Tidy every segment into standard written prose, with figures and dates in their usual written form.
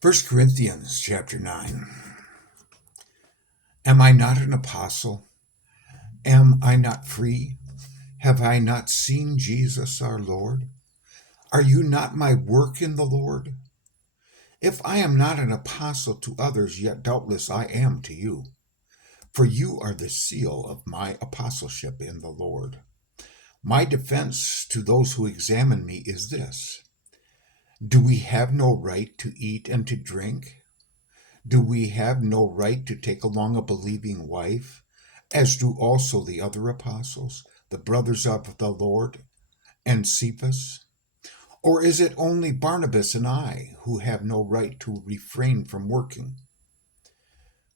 First Corinthians chapter 9. Am I not an apostle? Am I not free? Have I not seen Jesus our Lord? Are you not my work in the Lord? If I am not an apostle to others, yet doubtless I am to you. For you are the seal of my apostleship in the Lord. My defense to those who examine me is this: do we have no right to eat and to drink? Do we have no right to take along a believing wife, as do also the other apostles, the brothers of the Lord, and Cephas? Or is it only Barnabas and I who have no right to refrain from working?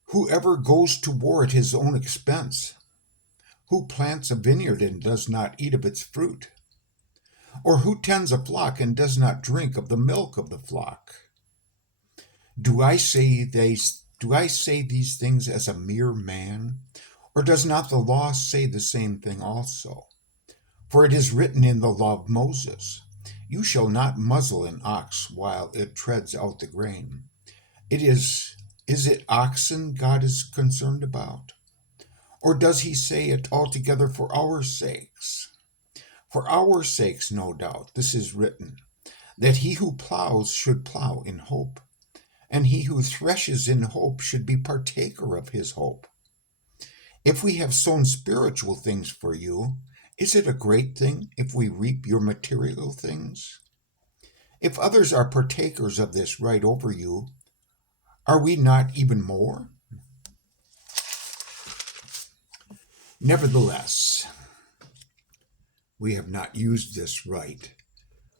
Whoever goes to war at his own expense? Who plants a vineyard and does not eat of its fruit? Or who tends a flock and does not drink of the milk of the flock? Do I say these things as a mere man? Or does not the law say the same thing also? For it is written in the law of Moses, you shall not muzzle an ox while it treads out the grain. Is it oxen God is concerned about? Or does he say it altogether for our sakes? For our sakes, no doubt, this is written, that he who plows should plow in hope, and he who threshes in hope should be partaker of his hope. If we have sown spiritual things for you, is it a great thing if we reap your material things? If others are partakers of this right over you, are we not even more? Nevertheless, we have not used this right,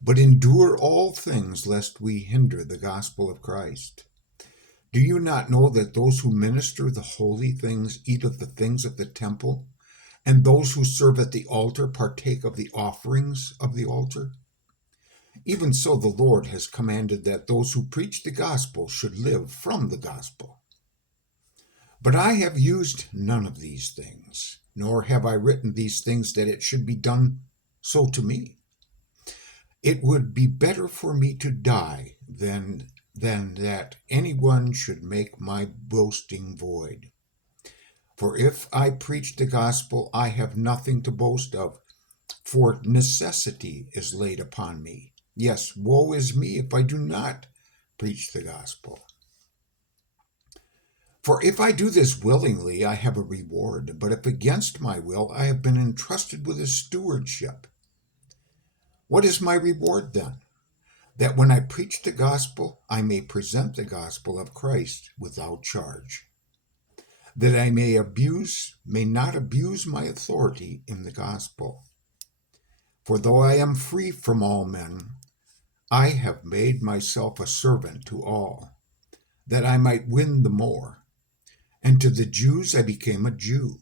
but endure all things lest we hinder the gospel of Christ. Do you not know that those who minister the holy things eat of the things of the temple, and those who serve at the altar partake of the offerings of the altar? Even so, the Lord has commanded that those who preach the gospel should live from the gospel. But I have used none of these things, nor have I written these things that it should be done so to me. It would be better for me to die than that anyone should make my boasting void. For if I preach the gospel, I have nothing to boast of, for necessity is laid upon me. Yes, woe is me if I do not preach the gospel. For if I do this willingly, I have a reward, but if against my will, I have been entrusted with a stewardship. What is my reward then? That when I preach the gospel, I may present the gospel of Christ without charge, that I may not abuse my authority in the gospel. For though I am free from all men, I have made myself a servant to all, that I might win the more. And to the Jews I became a Jew,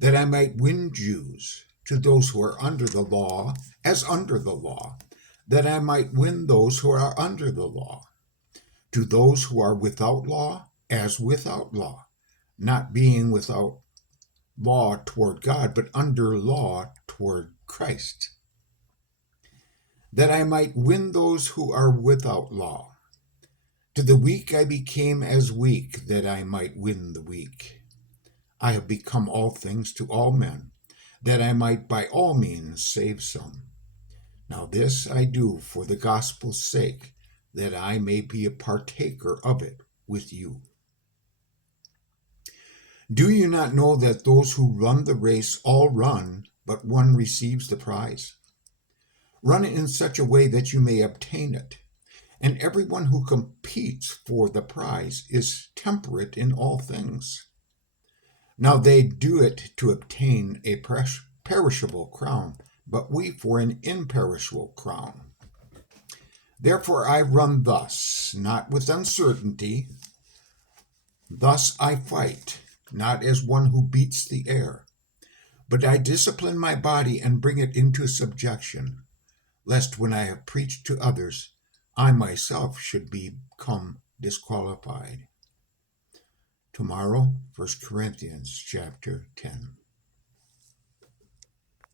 that I might win Jews. To those who are under the law, as under the law, that I might win those who are under the law. To those who are without law, as without law, not being without law toward God, but under law toward Christ, that I might win those who are without law. To the weak I became as weak, that I might win the weak. I have become all things to all men, that I might by all means save some. Now this I do for the gospel's sake, that I may be a partaker of it with you. Do you not know that those who run the race all run, but one receives the prize? Run in such a way that you may obtain it. And everyone who competes for the prize is temperate in all things. Now they do it to obtain a perishable crown, but we for an imperishable crown. Therefore I run thus, not with uncertainty. Thus I fight, not as one who beats the air, but I discipline my body and bring it into subjection, lest when I have preached to others, I myself should become disqualified. Tomorrow, 1 Corinthians chapter 10.